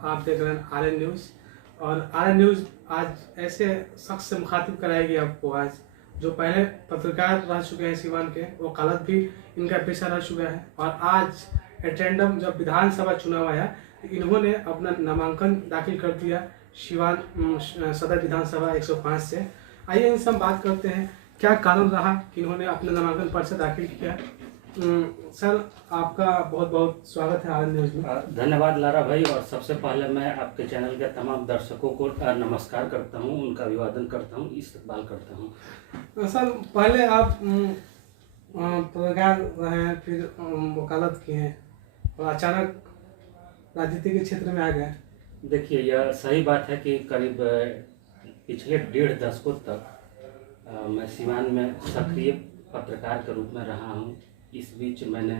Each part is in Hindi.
आप देख रहे हैं आर्यन न्यूज़। और आर्यन न्यूज़ आज ऐसे शख्स से मुखातिब कराएगी आपको, आज जो पहले पत्रकार रह चुके हैं सिवान के, वकालत भी इनका पेशा रह चुका है। और आज एटेंडम जब विधानसभा चुनाव आया तो इन्होंने अपना नामांकन दाखिल कर दिया सिवान सदर विधानसभा 105 से। आइए इनसे हम बात करते हैं क्या कारण रहा कि इन्होंने अपना नामांकन पर्चा दाखिल किया। सर, आपका बहुत बहुत स्वागत है आनंद न्यूज़ में। धन्यवाद लारा भाई। और सबसे पहले मैं आपके चैनल के तमाम दर्शकों को नमस्कार करता हूं, उनका अभिवादन करता हूं, इस्तकबाल करता हूं। सर, पहले आप पत्रकार रहे, फिर वकालत किए हैं और अचानक राजनीति के क्षेत्र में आ गए। देखिए, यह सही बात है कि करीब पिछले 1.5 दशकों तक मैं सिवान में सक्रिय पत्रकार के रूप में रहा हूं। इस बीच मैंने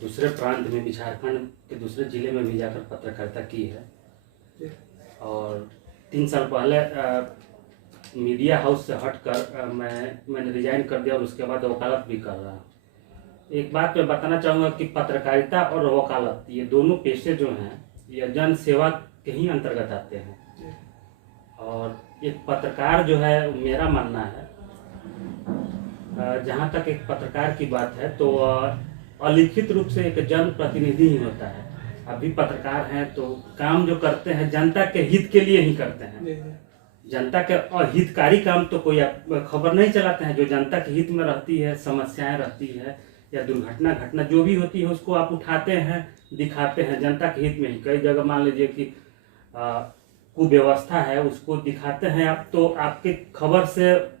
दूसरे प्रांत में भी, झारखंड के दूसरे ज़िले में भी जाकर पत्रकारिता की है। और 3 साल पहले मीडिया हाउस से हटकर मैंने रिजाइन कर दिया और उसके बाद वकालत भी कर रहा हूँ। एक बात मैं बताना चाहूँगा कि पत्रकारिता और वकालत, ये दोनों पेशे जो हैं, ये जन सेवा के ही अंतर्गत आते हैं। और एक पत्रकार जो है, मेरा मानना है, जहाँ तक एक पत्रकार की बात है तो अलिखित रूप से एक जन प्रतिनिधि ही होता है। अभी पत्रकार हैं तो काम जो करते हैं जनता के हित के लिए ही करते हैं। जनता के हितकारी काम तो कोई खबर नहीं चलाते हैं। जो जनता के हित में रहती है, समस्याएं रहती है या दुर्घटना घटना जो भी होती है, उसको आप उठाते हैं, दिखाते हैं जनता के हित में ही। कई जगह मान लीजिए कि कुव्यवस्था है, उसको दिखाते हैं आप, तो आपकी खबर से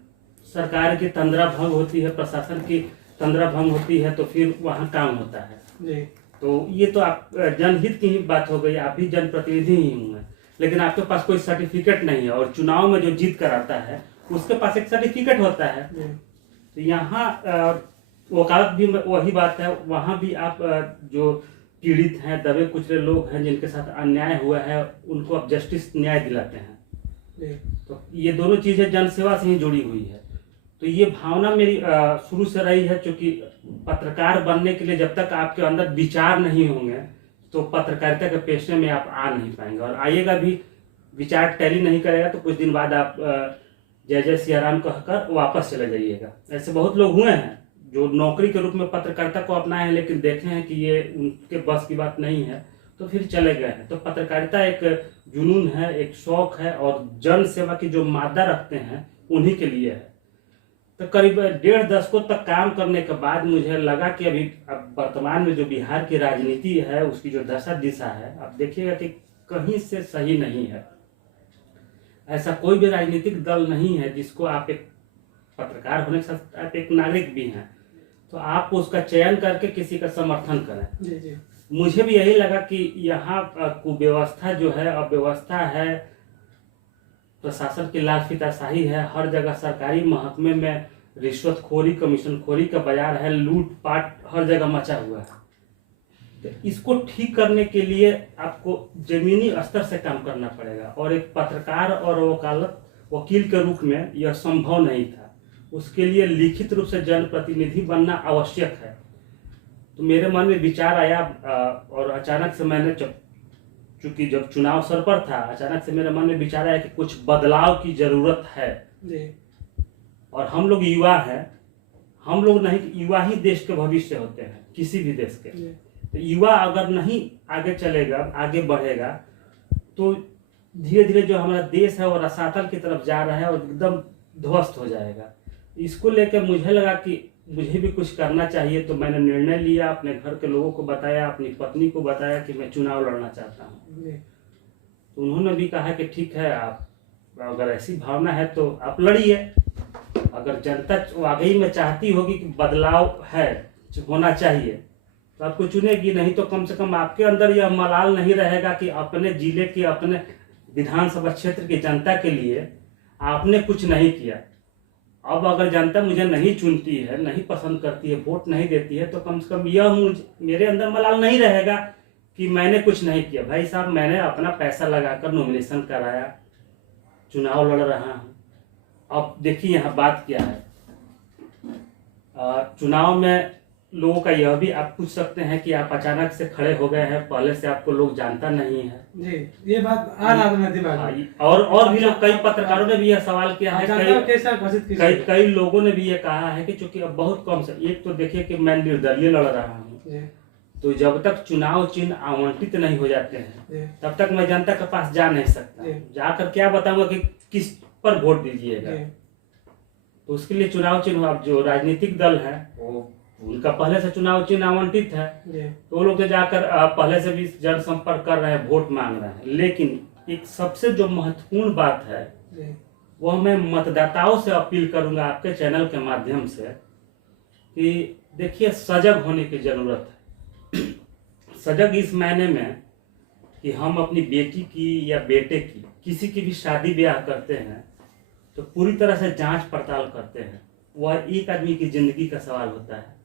सरकार की तंद्रा भंग होती है, प्रशासन की तंद्रा भंग होती है, तो फिर वहाँ काम होता है। तो ये तो आप जनहित की ही बात हो गई। आप भी जनप्रतिनिधि ही हुए, लेकिन आपके पास कोई सर्टिफिकेट नहीं है। और चुनाव में जो जीत कर आता है उसके पास एक सर्टिफिकेट होता है। तो यहाँ वकालत भी वही बात है। वहाँ भी आप जो पीड़ित हैं, दबे कुचले लोग हैं, जिनके साथ अन्याय हुआ है, उनको आप जस्टिस, न्याय दिलाते हैं। तो ये दोनों चीजें जनसेवा से ही जुड़ी हुई है। तो ये भावना मेरी शुरू से रही है, क्योंकि पत्रकार बनने के लिए जब तक आपके अंदर विचार नहीं होंगे तो पत्रकारिता के पेशे में आप आ नहीं पाएंगे। और आइएगा भी, विचार टैली नहीं करेगा तो कुछ दिन बाद आप जय जय सिया राम कहकर वापस चले जाइएगा। ऐसे बहुत लोग हुए हैं जो नौकरी के रूप में पत्रकारिता को अपनाए हैं, लेकिन देखे हैं कि ये उनके बस की बात नहीं है, तो फिर चले गए हैं। तो पत्रकारिता एक जुनून है, एक शौक है, और जन सेवा की जो मादा रखते हैं उन्हीं के लिए है। तो करीब 1.5 दशकों तक काम करने के बाद मुझे लगा कि अभी अब वर्तमान में जो बिहार की राजनीति है, उसकी जो दशा दिशा है, आप देखिएगा कि कहीं से सही नहीं है। ऐसा कोई भी राजनीतिक दल नहीं है जिसको आप, एक पत्रकार होने के साथ आप एक नागरिक भी हैं, तो आप उसका चयन करके किसी का समर्थन करें। मुझे भी यही लगा कि यहाँ कुव्यवस्था जो है, अव्यवस्था है, प्रशासन की लालफिताशाही है, हर जगह सरकारी महकमे में रिश्वतखोरी, कमीशनखोरी का बाजार है, लूटपाट हर जगह मचा हुआ है। तो इसको ठीक करने के लिए आपको जमीनी स्तर से काम करना पड़ेगा। और एक पत्रकार और वकील के रूप में यह संभव नहीं था। उसके लिए लिखित रूप से जनप्रतिनिधि बनना आवश्यक है। तो मेरे मन में विचार आया, और अचानक से मैंने, चूंकि जब चुनाव सर पर था, अचानक से मेरे मन में विचार आया कि कुछ बदलाव की जरूरत है। और हम लोग युवा हैं, हम लोग नहीं, युवा ही देश के भविष्य होते हैं, किसी भी देश के। तो युवा अगर नहीं आगे चलेगा, आगे बढ़ेगा, तो धीरे धीरे जो हमारा देश है वो रसातल की तरफ जा रहा है और एकदम ध्वस्त हो जाएगा। इसको लेकर मुझे लगा कि मुझे भी कुछ करना चाहिए। तो मैंने निर्णय लिया, अपने घर के लोगों को बताया, अपनी पत्नी को बताया कि मैं चुनाव लड़ना चाहता हूँ। तो उन्होंने भी कहा कि ठीक है, आप अगर ऐसी भावना है तो आप लड़िए। अगर जनता वाकई में चाहती होगी कि बदलाव है, होना चाहिए, तो आपको चुनेगी। नहीं तो कम से कम आपके अंदर यह मलाल नहीं रहेगा कि अपने जिले की, अपने विधानसभा क्षेत्र की जनता के लिए आपने कुछ नहीं किया। अब अगर जनता मुझे नहीं चुनती है, नहीं पसंद करती है, वोट नहीं देती है, तो कम से कम यह मेरे अंदर मलाल नहीं रहेगा कि मैंने कुछ नहीं किया। भाई साहब, मैंने अपना पैसा लगाकर नॉमिनेशन कराया, चुनाव लड़ रहा हूँ। अब देखिए यहाँ बात क्या है। चुनाव में लोगों का यह भी आप पूछ सकते हैं कि आप अचानक से खड़े हो गए हैं, पहले से आपको लोग जानता नहीं है। जी, ये बात आ रहा था दिमाग में। और भी लोग, कई पत्रकारों ने भी यह सवाल किया है, कई लोगों ने भी ये कहा है कि चूंकि अब बहुत कम से, एक तो देखिए कि मैं निर्दलीय लड़ रहा हूँ, तो जब तक चुनाव चिन्ह आवंटित नहीं हो जाते हैं तब तक मैं जनता के पास जा नहीं सकता, जाकर क्या बताऊंगा कि किस पर वोट दीजिएगा। तो उसके लिए चुनाव चिन्ह, अब जो राजनीतिक दल है वो उनका पहले से चुनाव चिन्ह आवंटित है, तो वो लोग तो जाकर पहले से भी जनसंपर्क कर रहे हैं, वोट मांग रहे हैं। लेकिन एक सबसे जो महत्वपूर्ण बात है वह मैं मतदाताओं से अपील करूंगा आपके चैनल के माध्यम से कि देखिए, सजग होने की जरूरत है। सजग इस मायने में कि हम अपनी बेटी की या बेटे की किसी की भी शादी ब्याह करते हैं तो पूरी तरह से जांच पड़ताल करते हैं। वह एक आदमी की जिंदगी का सवाल होता है,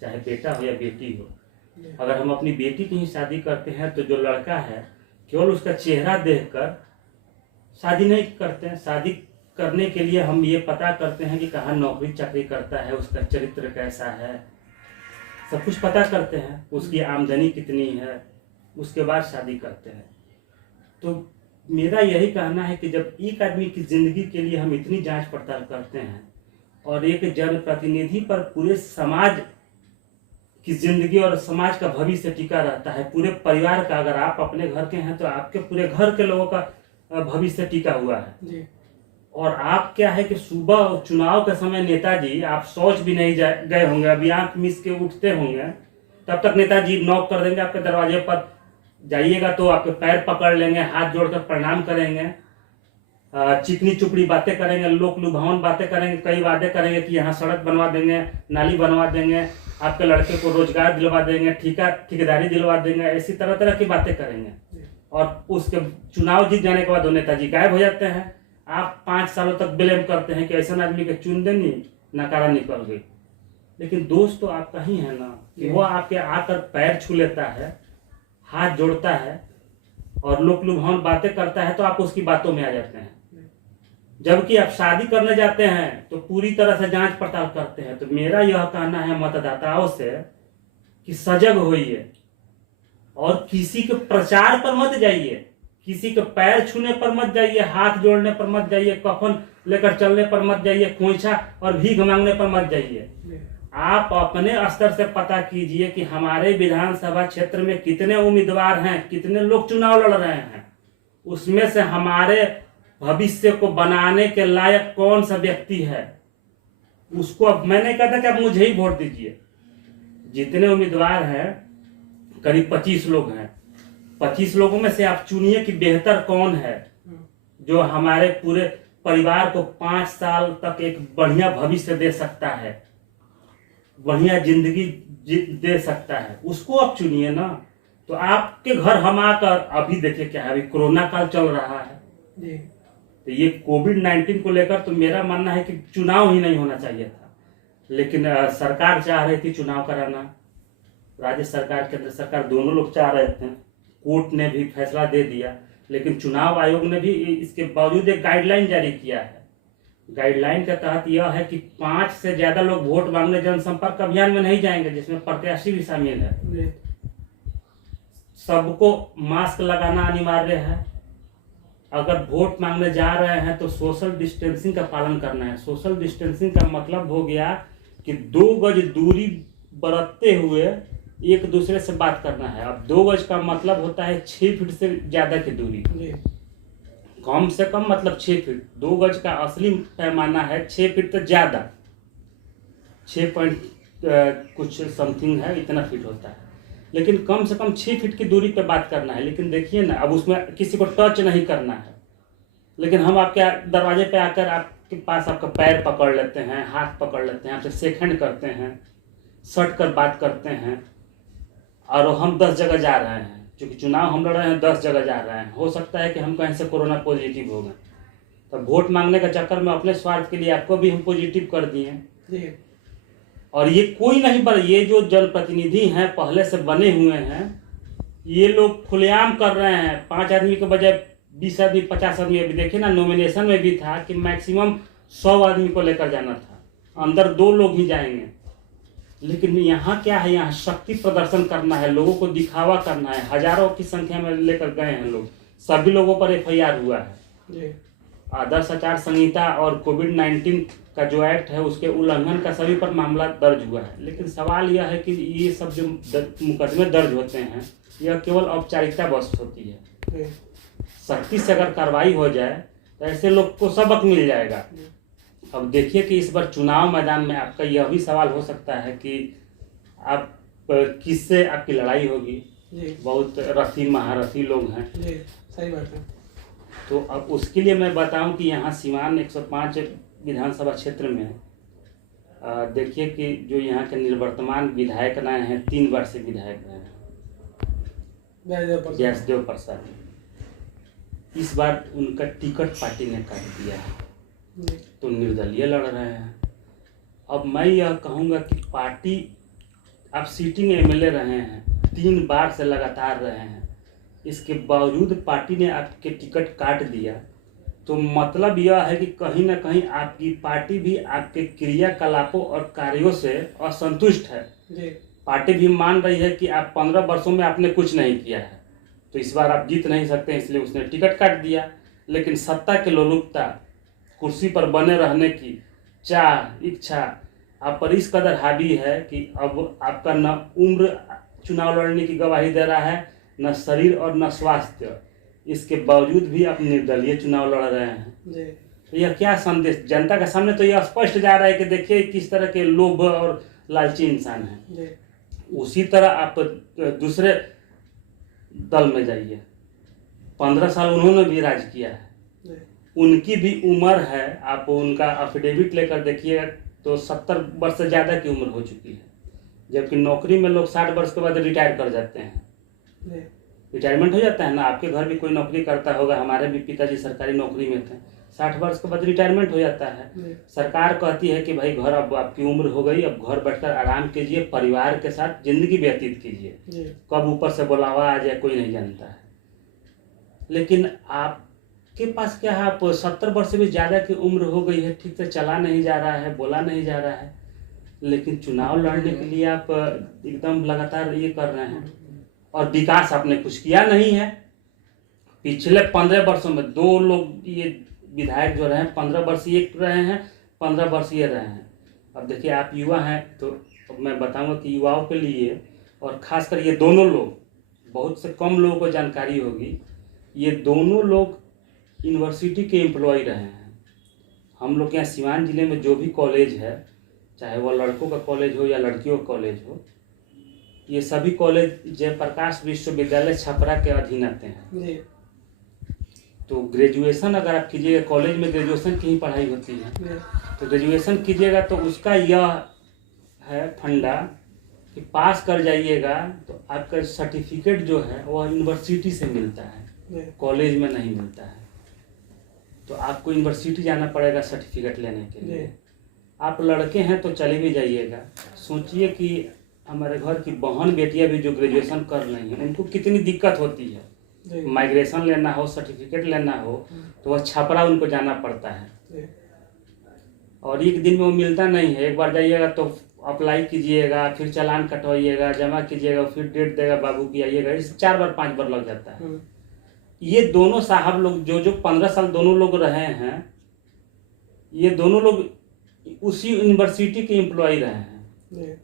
चाहे बेटा हो या बेटी हो। अगर हम अपनी बेटी की ही शादी करते हैं तो जो लड़का है केवल उसका चेहरा देखकर शादी नहीं करते हैं। शादी करने के लिए हम ये पता करते हैं कि कहाँ नौकरी चाकरी करता है, उसका चरित्र कैसा है, सब कुछ पता करते हैं, उसकी आमदनी कितनी है, उसके बाद शादी करते हैं। तो मेरा यही कहना है कि जब एक आदमी की जिंदगी के लिए हम इतनी जांच पड़ताल करते हैं और एक जनप्रतिनिधि पर पूरे समाज की जिंदगी और समाज का भविष्य टिका रहता है, पूरे परिवार का, अगर आप अपने घर के हैं तो आपके पूरे घर के लोगों का भविष्य टिका हुआ है जी। और आप क्या है कि सुबह चुनाव के समय नेताजी, आप शौच भी नहीं गए होंगे, अभी आंख मिस के उठते होंगे, तब तक नेताजी नॉक कर देंगे आपके दरवाजे पर, जाइएगा तो आपके पैर पकड़ लेंगे, हाथ जोड़कर प्रणाम करेंगे, चिकनी चुपड़ी बातें करेंगे, लोक लुभावन बातें करेंगे, कई वादे करेंगे कि यहाँ सड़क बनवा देंगे, नाली बनवा देंगे, आपके लड़के को रोजगार दिलवा देंगे, ठेकेदारी दिलवा देंगे, ऐसी तरह तरह की बातें करेंगे। और उसके चुनाव जीत जाने के बाद वो नेताजी गायब हो जाते हैं। आप 5 सालों तक ब्लेम करते हैं कि ऐसा आदमी के चुन देनी, नकारा निकल गई। लेकिन दोस्त तो आपका ही है ना, कि वो आपके आकर पैर छू लेता है, हाथ जोड़ता है और लोक लुभावन बातें करता है, तो आप उसकी बातों में आ जाते हैं। जबकि आप शादी करने जाते हैं तो पूरी तरह से जांच पड़ताल करते हैं। तो मेरा यह कहना है मतदाताओं से कि सजग होइए और किसी के प्रचार पर मत जाइए, किसी के पैर छूने पर मत जाइए, हाथ जोड़ने पर मत जाइए, कफन लेकर चलने पर मत जाइए, खोइछा और भीख मांगने पर मत जाइए। आप अपने स्तर से पता कीजिए कि हमारे विधानसभा क्षेत्र में कितने उम्मीदवार हैं, कितने लोग चुनाव लड़ रहे हैं, उसमें से हमारे भविष्य को बनाने के लायक कौन सा व्यक्ति है, उसको अब मैं नहीं कहता कि आप मुझे ही वोट दीजिए। जितने उम्मीदवार हैं करीब 25 लोग हैं, 25 लोगों में से आप चुनिए कि बेहतर कौन है जो हमारे पूरे परिवार को 5 साल तक एक बढ़िया भविष्य दे सकता है, बढ़िया जिंदगी दे सकता है, उसको आप चुनिए ना। तो आपके घर हम आकर, अभी देखिए क्या है, अभी कोरोना काल चल रहा है जी। तो ये कोविड-19 को लेकर तो मेरा मानना है कि चुनाव ही नहीं होना चाहिए था, लेकिन सरकार चाह रही थी चुनाव कराना, राज्य सरकार केंद्र सरकार दोनों लोग चाह रहे थे, कोर्ट ने भी फैसला दे दिया, लेकिन चुनाव आयोग ने भी इसके बावजूद एक गाइडलाइन जारी किया है। गाइडलाइन के तहत यह है कि 5 से ज्यादा लोग वोट मांगने जनसंपर्क अभियान में नहीं जाएंगे, जिसमें प्रत्याशी भी शामिल है। सबको मास्क लगाना अनिवार्य है। अगर वोट मांगने जा रहे हैं तो सोशल डिस्टेंसिंग का पालन करना है। सोशल डिस्टेंसिंग का मतलब हो गया कि 2 गज दूरी बरतते हुए एक दूसरे से बात करना है। अब 2 गज का मतलब होता है 6 फीट से ज्यादा की दूरी, कम से कम मतलब 6 फीट। 2 गज का असली पैमाना है 6 फीट से ज्यादा, 6 पॉइंट कुछ समथिंग है, इतना फीट होता है। लेकिन कम से कम 6 फीट की दूरी पे बात करना है। लेकिन देखिए ना, अब उसमें किसी को टच नहीं करना है, लेकिन हम आपके दरवाजे पे आकर आपके पास आपका पैर पकड़ लेते हैं, हाथ पकड़ लेते हैं, आपसे शेक हैंड करते हैं, सट कर बात करते हैं, और हम 10 जगह जा रहे हैं। क्योंकि चुनाव हम लड़ रहे हैं, 10 जगह जा रहे हैं। हो सकता है कि हम कहीं से कोरोना पॉजिटिव हो गए, तो वोट मांगने के चक्कर में अपने स्वार्थ के लिए आपको भी हम पॉजिटिव कर दिए। और ये कोई नहीं, पर ये जो जनप्रतिनिधि हैं पहले से बने हुए हैं, ये लोग खुलेआम कर रहे हैं। 5 आदमी के बजाय 20 आदमी, 50 आदमी। अभी देखिए ना, नॉमिनेशन में भी था कि मैक्सिमम 100 आदमी को लेकर जाना था, अंदर 2 लोग ही जाएंगे। लेकिन यहाँ क्या है, यहाँ शक्ति प्रदर्शन करना है, लोगों को दिखावा करना है। हजारों की संख्या में लेकर गए हैं लोग, सभी लोगों पर FIR हुआ है। आदर्श आचार संहिता और कोविड-19 का जो एक्ट है उसके उल्लंघन का सभी पर मामला दर्ज हुआ है। लेकिन सवाल यह है कि ये सब जो मुकदमे दर्ज होते हैं यह केवल औपचारिकता बस होती है। सख्ती से अगर कार्रवाई हो जाए तो ऐसे लोग को सबक मिल जाएगा। अब देखिए कि इस बार चुनाव मैदान में आपका यह भी सवाल हो सकता है कि आप किससे आपकी लड़ाई होगी। बहुत रथी महारथी लोग हैं। सही बात है। तो अब उसके लिए मैं बताऊं कि यहाँ सीवान 105 विधानसभा क्षेत्र में देखिए कि जो यहाँ के निवर्तमान विधायक रहे हैं, 3 बार से विधायक रहे हैं, व्यासदेव प्रसाद, इस बार उनका टिकट पार्टी ने काट दिया है तो निर्दलीय लड़ रहे हैं। अब मैं यह कहूँगा कि पार्टी, आप सीटिंग MLA रहे हैं, 3 बार से लगातार रहे हैं, इसके बावजूद पार्टी ने आपके टिकट काट दिया तो मतलब यह है कि कहीं ना कहीं आपकी पार्टी भी आपके क्रियाकलापों और कार्यों से असंतुष्ट है। पार्टी भी मान रही है कि आप 15 वर्षों में आपने कुछ नहीं किया है तो इस बार आप जीत नहीं सकते, इसलिए उसने टिकट काट दिया। लेकिन सत्ता के लोलुपता, कुर्सी पर बने रहने की चाह, इच्छा आप पर इस कदर हावी है कि अब आपका न उम्र चुनाव लड़ने की गवाही दे रहा है, न शरीर और न स्वास्थ्य, इसके बावजूद भी आप निर्दलीय चुनाव लड़ रहे हैं। तो यह क्या संदेश जनता के सामने, तो यह स्पष्ट जा रहा है कि देखिए किस तरह के लोभ और लालची इंसान हैं। उसी तरह आप दूसरे दल में जाइए, 15 साल उन्होंने भी राज किया है, उनकी भी उम्र है, आप उनका अफिडेविट लेकर देखिएगा तो 70 वर्ष से ज़्यादा की उम्र हो चुकी है। जबकि नौकरी में लोग 60 वर्ष के बाद रिटायर कर जाते हैं, रिटायरमेंट हो जाता है ना। आपके घर भी कोई नौकरी करता होगा, हमारे भी पिताजी सरकारी नौकरी में थे, 60 वर्ष के बाद रिटायरमेंट हो जाता है। सरकार कहती है कि भाई घर, अब आपकी उम्र हो गई, अब घर बैठकर आराम कीजिए, परिवार के साथ जिंदगी व्यतीत कीजिए, कब ऊपर से बुलावा आ जाए कोई नहीं जानता है। लेकिन आपके पास क्या है, आप 70 वर्ष से भी ज़्यादा की उम्र हो गई है, ठीक से चला नहीं जा रहा है, बोला नहीं जा रहा है, लेकिन चुनाव लड़ने के लिए आप एकदम लगातार ये कर रहे हैं और विकास आपने कुछ किया नहीं है। पिछले 15 वर्षों में 2 लोग ये विधायक जो रहे हैं, 15 वर्ष ये रहे हैं, 15 वर्ष ये रहे हैं। अब देखिए आप युवा हैं तो मैं बताऊंगा कि युवाओं के लिए, और खासकर ये दोनों लोग, बहुत से कम लोगों को जानकारी होगी, ये दोनों लोग यूनिवर्सिटी के एम्प्लॉय रहे हैं। हम लोग यहाँ सीवान जिले में जो भी कॉलेज है, चाहे वो लड़कों का कॉलेज हो या लड़कियों का कॉलेज हो, ये सभी कॉलेज जयप्रकाश विश्वविद्यालय छपरा के अधीन आते हैं। तो ग्रेजुएशन अगर आप कीजिएगा, कॉलेज में ग्रेजुएशन की ही पढ़ाई होती है, तो ग्रेजुएशन कीजिएगा तो उसका यह है फंडा कि पास कर जाइएगा तो आपका सर्टिफिकेट जो है वह यूनिवर्सिटी से मिलता है, कॉलेज में नहीं मिलता है। तो आपको यूनिवर्सिटी जाना पड़ेगा सर्टिफिकेट लेने के लिए। आप लड़के हैं तो चले भी जाइएगा, सोचिए कि हमारे घर की बहन बेटियां भी जो ग्रेजुएशन कर रही हैं उनको कितनी दिक्कत होती है। माइग्रेशन लेना हो, सर्टिफिकेट लेना हो तो वह छपरा उनको जाना पड़ता है और एक दिन में वो मिलता नहीं है। एक बार जाइएगा तो अप्लाई कीजिएगा, फिर चालान कटवाइएगा, जमा कीजिएगा, फिर डेट देगा बाबू की आइएगा, इस 4 बार 5 बार लग जाता है। ये दोनों साहब लोग जो 15 साल दोनों लोग रहे हैं, ये दोनों लोग उसी यूनिवर्सिटी के एम्प्लॉय रहे हैं।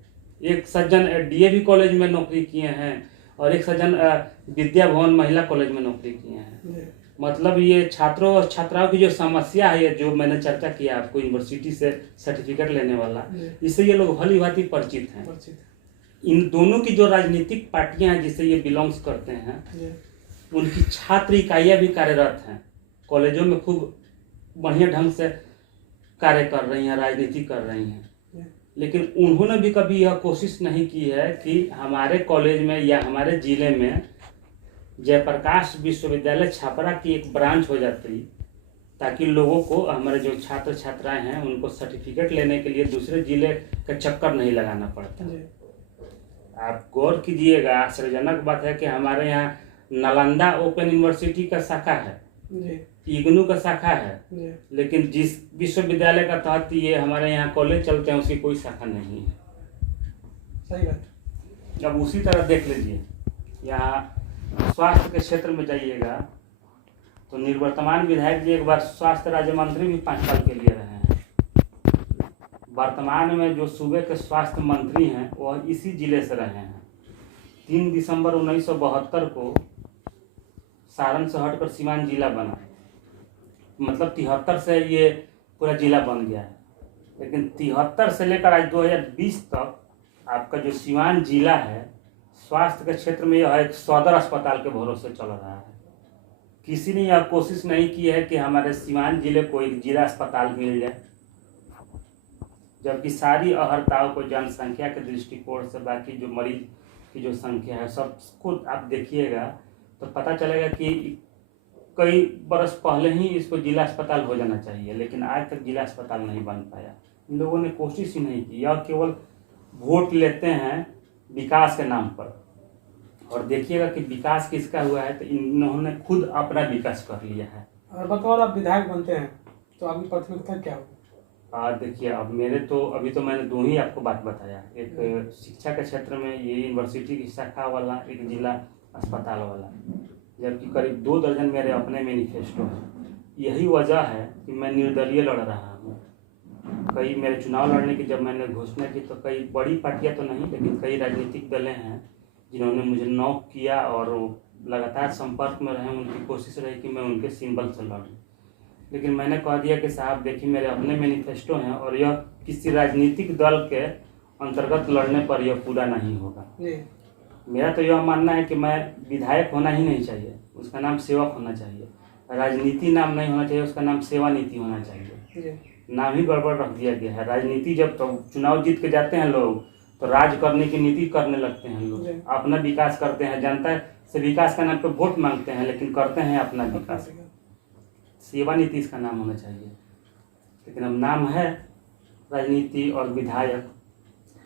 एक सज्जन DAV कॉलेज में नौकरी किए हैं और एक सज्जन विद्या भवन महिला कॉलेज में नौकरी किए हैं। मतलब ये छात्रों और छात्राओं की जो समस्या है, ये जो मैंने चर्चा किया आपको यूनिवर्सिटी से सर्टिफिकेट लेने वाला, इससे ये लोग भली भांति परिचित हैं। इन दोनों की जो राजनीतिक पार्टियां हैं जिससे ये बिलोंग्स करते हैं, उनकी छात्र इकाइयां भी कार्यरत हैं, कॉलेजों में खूब बढ़िया ढंग से कार्य कर रही हैं, राजनीति कर रही हैं। लेकिन उन्होंने भी कभी यह कोशिश नहीं की है कि हमारे कॉलेज में या हमारे जिले में जयप्रकाश विश्वविद्यालय छपरा की एक ब्रांच हो जाती, ताकि लोगों को, हमारे जो छात्र छात्राएं हैं, उनको सर्टिफिकेट लेने के लिए दूसरे जिले का चक्कर नहीं लगाना पड़ता। आप गौर कीजिएगा, आश्चर्यजनक बात है कि हमारे यहाँ नालंदा ओपन यूनिवर्सिटी का शाखा है, इग्नू का शाखा है, लेकिन जिस विश्वविद्यालय का तहत ये हमारे यहाँ कॉलेज चलते हैं उसकी कोई शाखा नहीं है। सही बात। अब उसी तरह देख लीजिए, यहाँ स्वास्थ्य के क्षेत्र में जाइएगा तो निवर्तमान विधायक जी एक बार स्वास्थ्य राज्य मंत्री भी 5 साल के लिए रहे हैं। वर्तमान में जो सूबे के स्वास्थ्य मंत्री हैं वह इसी जिले से रहे हैं। 3 दिसंबर 1972 को सारण से हटकर सीवान जिला बना, मतलब 73 से ये पूरा जिला बन गया है। लेकिन 73 से लेकर आज 2020 तक आपका जो सीवान जिला है स्वास्थ्य के क्षेत्र में यह एक सदर अस्पताल के भरोसे चल रहा है। किसी ने यह कोशिश नहीं की है कि हमारे सीवान जिले को एक जिला अस्पताल मिल जाए, जबकि सारी अहर्ताओं को जनसंख्या के दृष्टिकोण से बाकी जो मरीज की जो संख्या है सबको आप देखिएगा तो पता चलेगा कि कई बरस पहले ही इसको जिला अस्पताल हो जाना चाहिए, लेकिन आज तक जिला अस्पताल नहीं बन पाया। इन लोगों ने कोशिश ही नहीं की, यह केवल वोट लेते हैं विकास के नाम पर। और देखिएगा कि विकास किसका हुआ है तो इन्होंने खुद अपना विकास कर लिया है। और बतौर आप विधायक बनते हैं तो आपकी प्राथमिकता क्या होगी? देखिए, अब मेरे तो अभी तो मैंने 2 ही आपको बात बताया, एक शिक्षा के क्षेत्र में ये यूनिवर्सिटी की शाखा वाला, एक जिला अस्पताल वाला, जबकि करीब 2 दर्जन मेरे अपने मैनिफेस्टो हैं। यही वजह है कि मैं निर्दलीय लड़ रहा हूँ। कई मेरे चुनाव लड़ने की जब मैंने घोषणा की तो कई बड़ी पार्टियां तो नहीं, लेकिन कई राजनीतिक दलें हैं जिन्होंने मुझे नॉक किया और लगातार संपर्क में रहे। उनकी कोशिश रही कि मैं उनके सिंबल से लड़ूँ, लेकिन मैंने कह दिया कि साहब देखिए मेरे अपने मैनिफेस्टो हैं और यह किसी राजनीतिक दल के अंतर्गत लड़ने पर यह पूरा नहीं होगा। मेरा तो यह मानना है कि मैं विधायक होना ही नहीं चाहिए, उसका नाम सेवक होना चाहिए। राजनीति नाम नहीं होना चाहिए, उसका नाम सेवा नीति होना चाहिए। नाम ही गड़बड़ रख दिया गया है। राजनीति जब तो चुनाव जीत के जाते हैं लोग तो राज करने की नीति करने लगते हैं लोग, अपना विकास करते हैं, जनता से विकास का नाम पे वोट मांगते हैं, लेकिन करते हैं अपना विकास। सेवा नीति इसका नाम होना चाहिए, लेकिन अब नाम है राजनीति और विधायक।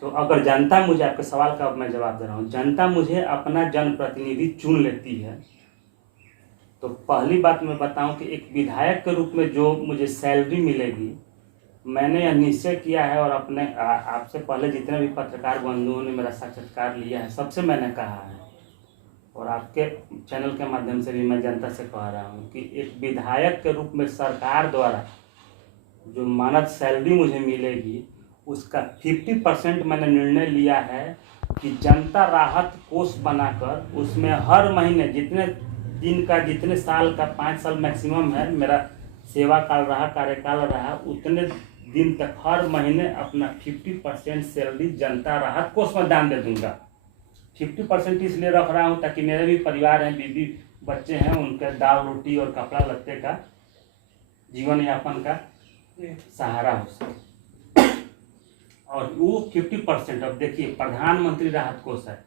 तो अगर जनता मुझे, आपके सवाल का अब मैं जवाब दे रहा हूँ, जनता मुझे अपना जनप्रतिनिधि चुन लेती है तो पहली बात मैं बताऊं कि एक विधायक के रूप में जो मुझे सैलरी मिलेगी, मैंने यह निश्चय किया है और अपने आपसे पहले जितने भी पत्रकार बंधुओं ने मेरा साक्षात्कार लिया है सबसे मैंने कहा है और आपके चैनल के माध्यम से भी मैं जनता से कह रहा हूँ कि एक विधायक के रूप में सरकार द्वारा जो मानद सैलरी मुझे मिलेगी उसका 50% मैंने निर्णय लिया है कि जनता राहत कोष बनाकर उसमें हर महीने जितने दिन का, जितने साल का, 5 साल मैक्सिमम है मेरा सेवा काल रहा, कार्यकाल रहा, उतने दिन तक हर महीने अपना 50% सैलरी जनता राहत कोष में दान दे दूंगा। 50% इसलिए रख रहा हूँ ताकि मेरे भी परिवार हैं, बीवी बच्चे हैं, उनके दाल रोटी और कपड़ा लत्ते का, जीवन यापन का सहारा हो सके। और वो 50% अब देखिए प्रधानमंत्री राहत कोष है,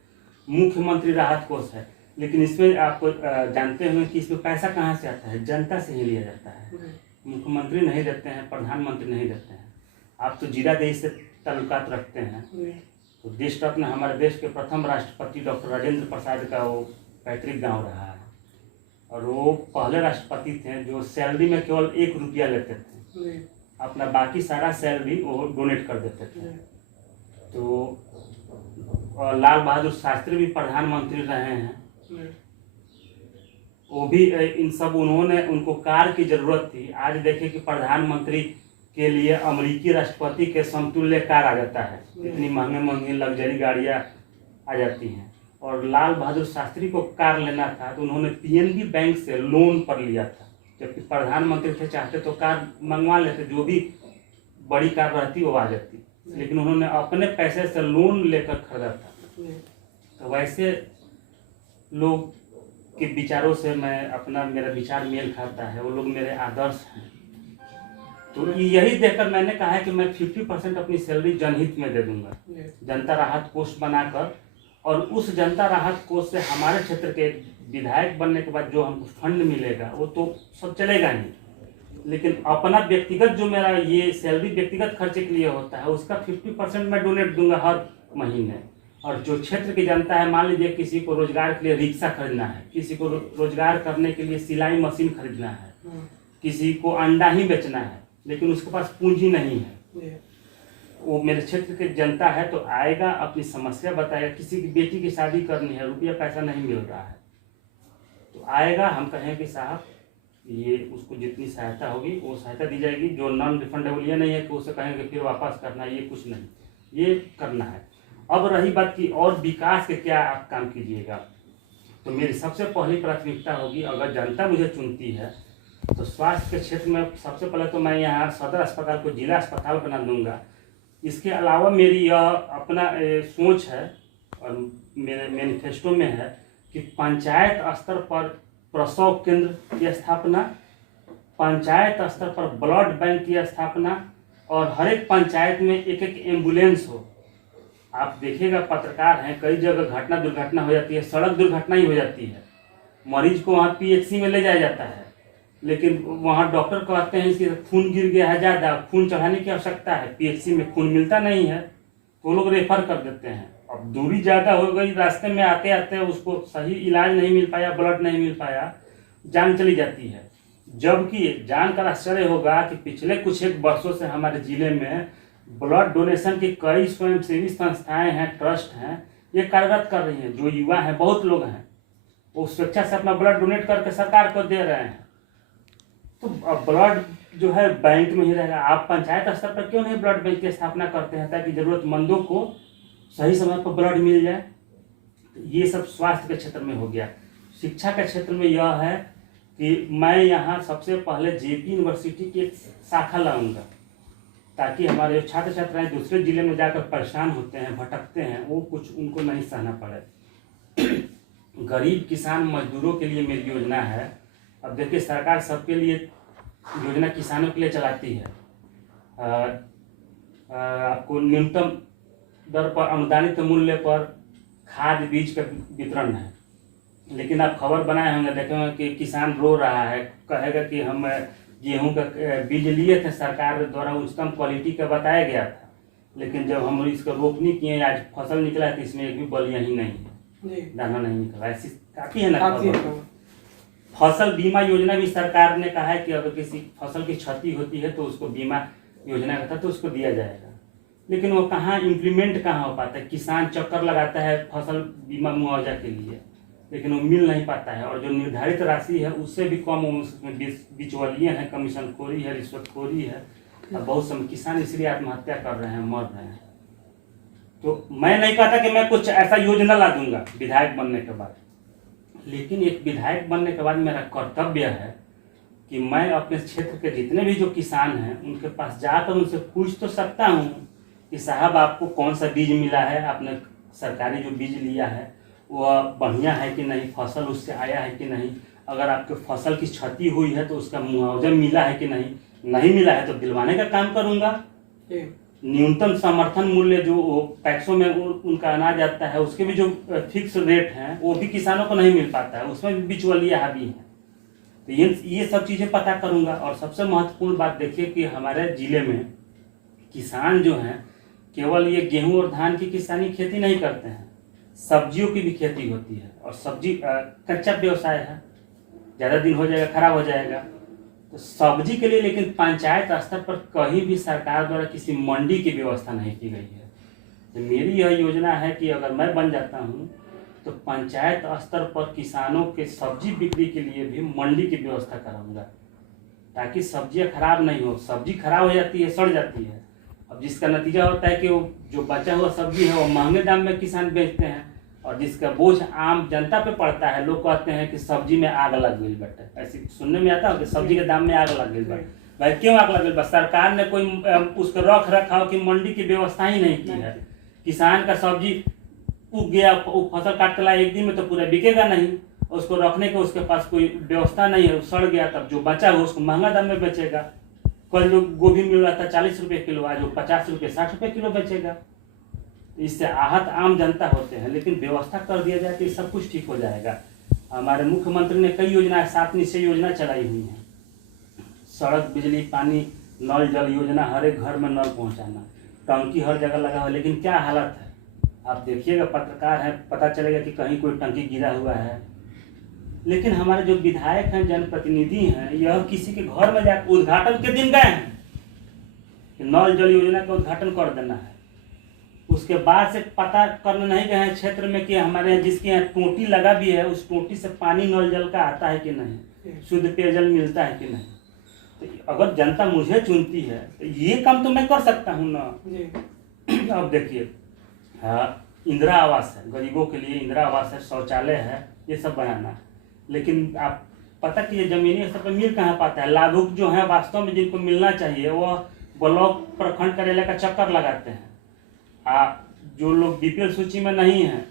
मुख्यमंत्री राहत कोष है, लेकिन इसमें आपको जानते हुए कि इसमें पैसा कहाँ से आता है? जनता से ही लिया जाता है। मुख्यमंत्री नहीं देते हैं, प्रधानमंत्री नहीं देते हैं। आप तो जीरा देश से ताल्लुकात रखते हैं, तो देश रत्न हमारे देश के प्रथम राष्ट्रपति डॉक्टर राजेंद्र प्रसाद का वो पैतृक गांव रहा है और वो पहले राष्ट्रपति थे जो सैलरी में केवल 1 रुपया लेते थे, अपना बाकी सारा सैलरी वो डोनेट कर देते थे। तो लाल बहादुर शास्त्री भी प्रधानमंत्री रहे हैं, वो भी इन सब उन्होंने, उनको कार की जरूरत थी। आज देखिए कि प्रधानमंत्री के लिए अमेरिकी राष्ट्रपति के समतुल्य कार आ जाता है, इतनी महंगे महंगी लग्जरी गाड़ियां आ जाती हैं। और लाल बहादुर शास्त्री को कार लेना था तो उन्होंने पीएनबी बैंक से लोन पर लिया था, जबकि प्रधानमंत्री थे चाहते तो कार मंगवा लेते, जो भी बड़ी कार रहती वो आ जाती, लेकिन उन्होंने अपने पैसे से लोन लेकर खरीदा था। तो वैसे लोग के विचारों से मैं अपना, मेरा विचार मेल खाता है, वो लोग मेरे आदर्श हैं। तो यही देखकर मैंने कहा है कि मैं 50% अपनी सैलरी जनहित में दे दूंगा, जनता राहत कोष बनाकर। और उस जनता राहत कोष से हमारे क्षेत्र के विधायक बनने के बाद जो हमको फंड मिलेगा वो तो सब चलेगा ही, लेकिन अपना व्यक्तिगत जो मेरा ये सैलरी व्यक्तिगत खर्चे के लिए होता है उसका 50% मैं डोनेट दूंगा हर महीने। और जो क्षेत्र की जनता है, मान लीजिए किसी को रोजगार के लिए रिक्शा खरीदना है, किसी को रोजगार करने के लिए सिलाई मशीन खरीदना है, किसी को अंडा ही बेचना है, लेकिन उसके पास पूंजी नहीं है, वो मेरे क्षेत्र की जनता है तो आएगा, अपनी समस्या बताएगा। किसी की बेटी की शादी करनी है, रुपया पैसा नहीं मिल रहा है, तो आएगा, हम कहें कि साहब ये उसको जितनी सहायता होगी वो सहायता दी जाएगी। जो नॉन रिफंडेबल ये नहीं है कि उसे कहेंगे फिर वापस करना, ये कुछ नहीं, ये करना है। अब रही बात की और विकास के क्या आप काम कीजिएगा, तो मेरी सबसे पहली प्राथमिकता होगी, अगर जनता मुझे चुनती है तो स्वास्थ्य के क्षेत्र में सबसे पहले तो मैं यहाँ सदर अस्पताल को जिला अस्पताल बना दूंगा। इसके अलावा मेरी यह अपना सोच है और मेरे मैनिफेस्टो में है कि पंचायत स्तर पर प्रसव केंद्र की स्थापना, पंचायत स्तर पर ब्लड बैंक की स्थापना, और हर एक पंचायत में एक एक एम्बुलेंस हो। आप देखिएगा पत्रकार हैं, कई जगह घटना दुर्घटना हो जाती है, सड़क दुर्घटना ही हो जाती है, मरीज को वहाँ PHC में ले जाया जाता है, लेकिन वहाँ डॉक्टर कहते हैं इसकी खून गिर गया है, ज़्यादा खून चढ़ाने की आवश्यकता है, PHC में खून मिलता नहीं है तो वो लोग रेफर कर देते हैं। अब दूरी ज़्यादा हो गई, रास्ते में आते आते उसको सही इलाज नहीं मिल पाया, ब्लड नहीं मिल पाया, जान चली जाती है। जबकि जानकर आश्चर्य होगा कि पिछले कुछ एक वर्षों से हमारे जिले में ब्लड डोनेशन की कई स्वयंसेवी संस्थाएं हैं, ट्रस्ट हैं, ये कार्यरत कर रही हैं। जो युवा हैं, बहुत लोग हैं, वो स्वेच्छा से अपना ब्लड डोनेट करके सरकार को दे रहे हैं। तो अब ब्लड जो है बैंक में ही रहेगा। आप पंचायत स्तर पर क्यों नहीं ब्लड बैंक की स्थापना करते हैं, ताकि जरूरतमंदों को सही समय पर ब्लड मिल जाए। ये सब स्वास्थ्य के क्षेत्र में हो गया। शिक्षा के क्षेत्र में यह है कि मैं यहाँ सबसे पहले JP यूनिवर्सिटी की एक शाखा लाऊंगा, ताकि हमारे छात्र छात्राएं दूसरे जिले में जाकर परेशान होते हैं, भटकते हैं, वो कुछ उनको नहीं सहना पड़े। गरीब किसान मजदूरों के लिए मेरी योजना है। अब देखिए सरकार सबके लिए योजना किसानों के लिए चलाती है। आपको न्यूनतम दर पर अनुदानित मूल्य पर खाद बीज का वितरण है, लेकिन आप खबर बनाए होंगे, देखे होंगे कि किसान रो रहा है, कहेगा कि हम गेहूं का बीज लिए थे, सरकार द्वारा उच्चतम क्वालिटी का बताया गया था, लेकिन जब हम इसका रोपनी किए, आज फसल निकला है तो इसमें एक भी बलिया ही नहीं है, दाना नहीं निकला। ऐसी काफी है ना। फसल बीमा योजना भी सरकार ने कहा है कि अगर किसी फसल की क्षति होती है तो उसको बीमा योजना का था तो उसको दिया जाएगा, लेकिन वो कहाँ इम्प्लीमेंट कहाँ हो पाता है। किसान चक्कर लगाता है फसल बीमा मुआवजा के लिए, लेकिन वो मिल नहीं पाता है, और जो निर्धारित राशि है उससे भी कम उसमें बिचौलिए हैं, कमीशनखोरी है, रिश्वतखोरी है। अब बहुत समय किसान इसलिए आत्महत्या कर रहे हैं, मर रहे हैं। तो मैं नहीं कहता कि मैं कुछ ऐसा योजना ला दूंगा विधायक बनने के बाद, लेकिन एक विधायक बनने के बाद मेरा कर्तव्य है कि मैं अपने क्षेत्र के जितने भी जो किसान हैं उनके पास जाकर उनसे पूछ तो सकता हूँ कि साहब आपको कौन सा बीज मिला है, आपने सरकारी जो बीज लिया है वह बढ़िया है कि नहीं, फसल उससे आया है कि नहीं, अगर आपके फसल की क्षति हुई है तो उसका मुआवजा मिला है कि नहीं मिला है तो दिलवाने का काम करूँगा। न्यूनतम समर्थन मूल्य जो पैक्सों में उनका अनाज आता है उसके भी जो फिक्स रेट हैं वो भी किसानों को नहीं मिल पाता है, उसमें भी बिचौलिया हावी है। तो ये सब चीज़ें पता करूंगा। और सबसे महत्वपूर्ण बात देखिए कि हमारे जिले में किसान जो हैं केवल ये गेहूं और धान की किसानी खेती नहीं करते हैं, सब्जियों की भी खेती होती है, और सब्जी कच्चा व्यवसाय है, ज़्यादा दिन हो जाएगा खराब हो जाएगा। तो सब्जी के लिए लेकिन पंचायत स्तर पर कहीं भी सरकार द्वारा किसी मंडी की व्यवस्था नहीं की गई है। तो मेरी यह योजना है कि अगर मैं बन जाता हूं तो पंचायत स्तर पर किसानों के सब्जी बिक्री के लिए भी मंडी की व्यवस्था कराऊंगा, ताकि सब्जियां खराब नहीं हो। सब्जी खराब हो जाती है, सड़ जाती है, अब जिसका नतीजा होता है कि वो जो बचा हुआ सब्जी है वो महंगे दाम में किसान बेचते हैं, और जिसका बोझ आम जनता पे पड़ता है। लोग कहते हैं कि सब्जी में आग लग गई बेटा, ऐसे सुनने में आता है कि सब्जी के दाम में आग लग गई बेटा। भाई क्यों आग लग गई? सरकार ने कोई उसको रख रखाव की मंडी की व्यवस्था ही नहीं की है। किसान का सब्जी उग गया, फसल काट के लाया एक दिन में तो पूरा बिकेगा नहीं, उसको रखने के उसके पास कोई व्यवस्था नहीं है, सड़ गया, तब जो बचा हो उसको महंगा दाम में बेचेगा। कल लोग गोभी मिल रहा था 40 रुपये किलो, आज वो 50 रुपये 60 रुपये किलो बेचेगा। इससे आहत आम जनता होते हैं, लेकिन व्यवस्था कर दिया जाए तो सब कुछ ठीक हो जाएगा। हमारे मुख्यमंत्री ने कई योजनाएं 7 निश्चय योजना चलाई हुई हैं, सड़क, बिजली, पानी, नल जल योजना, हर एक घर में नल पहुंचाना, टंकी हर जगह लगा हुआ, लेकिन क्या हालत है आप देखिएगा, पत्रकार हैं, पता चलेगा कि कहीं कोई टंकी गिरा हुआ है। लेकिन हमारे जो विधायक हैं, जनप्रतिनिधि हैं, यह किसी के घर में जाकर उद्घाटन के दिन गए हैं, कि नल जल योजना का उद्घाटन कर देना है। उसके बाद से पता करने नहीं गए हैं क्षेत्र में कि हमारे यहाँ जिसके यहाँ टोटी लगा भी है उस टोटी से पानी नल जल का आता है कि नहीं, शुद्ध पेयजल मिलता है कि नहीं। तो अगर जनता मुझे चुनती है तो ये काम तो मैं कर सकता हूँ ना। अब देखिए, हाँ, इंदिरा आवास है, गरीबों के लिए इंदिरा आवास है, शौचालय है, ये सब बनाना है। लेकिन आप पता कि ये जमीनी स्तर पर मिल कहाँ पाता है। लाभुक जो है वास्तव में जिनको मिलना चाहिए वो ब्लॉक प्रखंड कार्यालय का चक्कर लगाते हैं। जो लोग बीपीएल सूची में नहीं हैं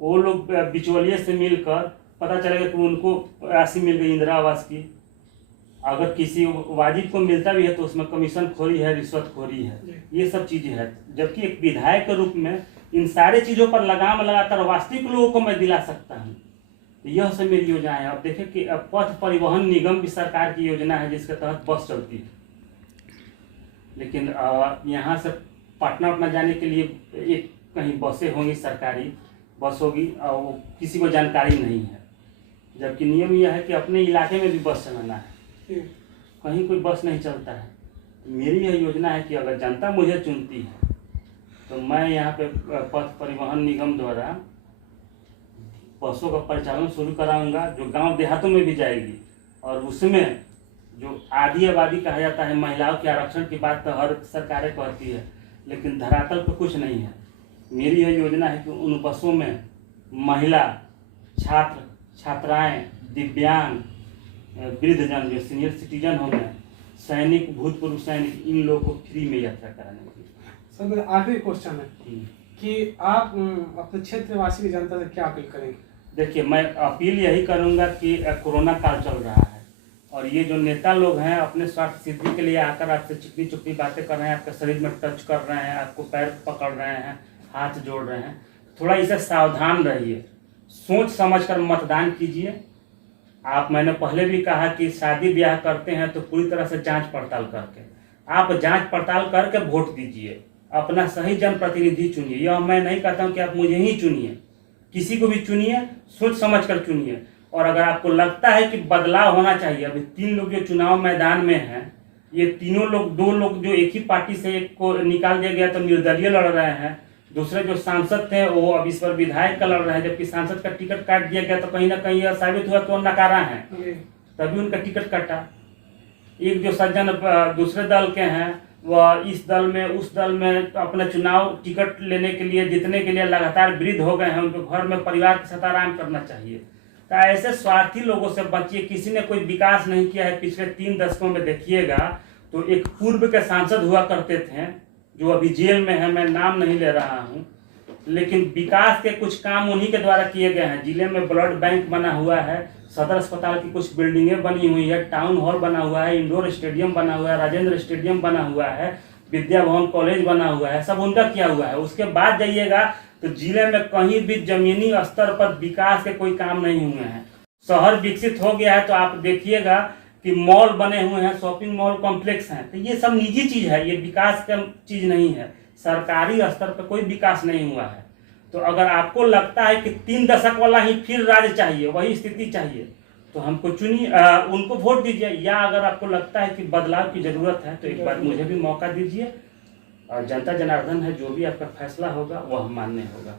वो लोग बिचौलिए से मिलकर पता चलेगा कि उनको राशि मिल गई इंदिरा आवास की। अगर किसी वाजिब को मिलता भी है तो उसमें कमीशन खोरी है, रिश्वत खोरी है, ये सब चीज़ें हैं। जबकि एक विधायक के रूप में इन सारे चीज़ों पर लगाम लगाकर वास्तविक लोगों को मैं दिला सकता हूँ। यह सब मेरी योजना है। अब देखें कि पथ परिवहन निगम भी सरकार की योजना है जिसके तहत बस चलती है। लेकिन यहाँ से पटना जाने के लिए एक कहीं बसें होंगी, सरकारी बस होगी, और वो किसी को जानकारी नहीं है। जबकि नियम यह है कि अपने इलाके में भी बस चलाना है, कहीं कोई बस नहीं चलता है। मेरी यह योजना है कि अगर जनता मुझे चुनती है तो मैं यहाँ पे पथ परिवहन निगम द्वारा बसों का परिचालन शुरू कराऊंगा जो गांव देहातों में भी जाएगी। और उसमें जो आधी आबादी कहा जाता है, महिलाओं के आरक्षण की बात तो हर सरकारें कहती है, लेकिन धरातल पर कुछ नहीं है। मेरी यह योजना है कि उन बसों में महिला, छात्र, छात्राएं, दिव्यांग, वृद्धजन जो सीनियर सिटीजन हो गए, सैनिक, भूतपूर्व सैनिक, इन लोगों को फ्री में यात्रा कराने की। सर, मेरा आखिरी क्वेश्चन है कि आप अपने क्षेत्रवासी की जनता से क्या अपील करेंगे? देखिए, मैं अपील यही करूंगा कि कोरोना काल चल रहा है और ये जो नेता लोग हैं अपने स्वार्थ सिद्धि के लिए आकर आपसे चिकनी चुपड़ी बातें कर रहे हैं, आपके शरीर में टच कर रहे हैं, आपको पैर पकड़ रहे हैं, हाथ जोड़ रहे हैं। थोड़ा इससे सावधान रहिए, सोच समझकर मतदान कीजिए। मैंने पहले भी कहा कि शादी ब्याह करते हैं तो पूरी तरह से जांच पड़ताल करके, आप जांच पड़ताल करके वोट दीजिए, अपना सही जनप्रतिनिधि चुनिए। यह मैं नहीं कहता हूं कि आप मुझे ही चुनिए, किसी को भी चुनिए, सोच समझ कर चुनिए। और अगर आपको लगता है कि बदलाव होना चाहिए, अभी 3 लोग जो चुनाव मैदान में हैं, ये तीनों लोग, 2 लोग जो एक ही पार्टी से एक को निकाल दिया गया तो निर्दलीय लड़ रहे हैं, दूसरे जो सांसद थे वो अब इस पर विधायक का लड़ रहे हैं, जबकि सांसद का टिकट काट दिया गया तो कहीं ना कहीं यह साबित हुआ तो नकारा है, तभी उनका टिकट कटा। एक जो सज्जन दूसरे दल के हैं वह इस दल में उस दल में अपना चुनाव टिकट लेने के लिए, जीतने के लिए लगातार वृद्ध हो गए हैं, उनको घर में परिवार के साथ आराम करना चाहिए। तो ऐसे स्वार्थी लोगों से बचिए। किसी ने कोई विकास नहीं किया है पिछले 3 दशकों में। देखिएगा तो एक पूर्व के सांसद हुआ करते थे जो अभी जेल में है, मैं नाम नहीं ले रहा हूँ, लेकिन विकास के कुछ काम उन्हीं के द्वारा किए गए हैं। जिले में ब्लड बैंक बना हुआ है, सदर अस्पताल की कुछ बिल्डिंगें बनी हुई है, टाउन हॉल बना हुआ है, इंडोर स्टेडियम बना हुआ है, राजेंद्र स्टेडियम बना हुआ है, विद्या भवन कॉलेज बना हुआ है, सब उनका किया हुआ है। उसके बाद जाइएगा तो जिले में कहीं भी जमीनी स्तर पर विकास के कोई काम नहीं हुए हैं। शहर विकसित हो गया है तो आप देखिएगा कि मॉल बने हुए हैं, शॉपिंग मॉल कॉम्प्लेक्स हैं, तो ये सब निजी चीज है, ये विकास का चीज नहीं है। सरकारी स्तर पर कोई विकास नहीं हुआ है। तो अगर आपको लगता है कि 3 दशक वाला ही फिर राज चाहिए, वही स्थिति चाहिए, तो हमको चुनिए, उनको वोट दीजिए। या अगर आपको लगता है कि बदलाव की जरूरत है तो एक बार मुझे भी मौका दीजिए, और जनता जनार्दन है, जो भी आपका फैसला होगा वह मान्य होगा।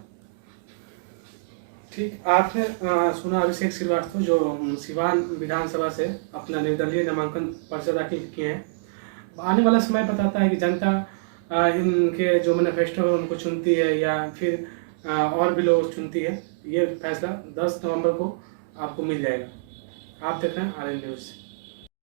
ठीक, आपने सुना अभिषेक श्रीवास्तव जो सिवान विधानसभा से अपना निर्दलीय नामांकन पर्चा दाखिल किए हैं। आने वाला समय बताता है कि जनता इनके जो मैनिफेस्टो है उनको चुनती है या फिर और भी लोग चुनती है। ये फैसला 10 नवंबर को आपको मिल जाएगा। आप देख रहे हैं RN न्यूज़।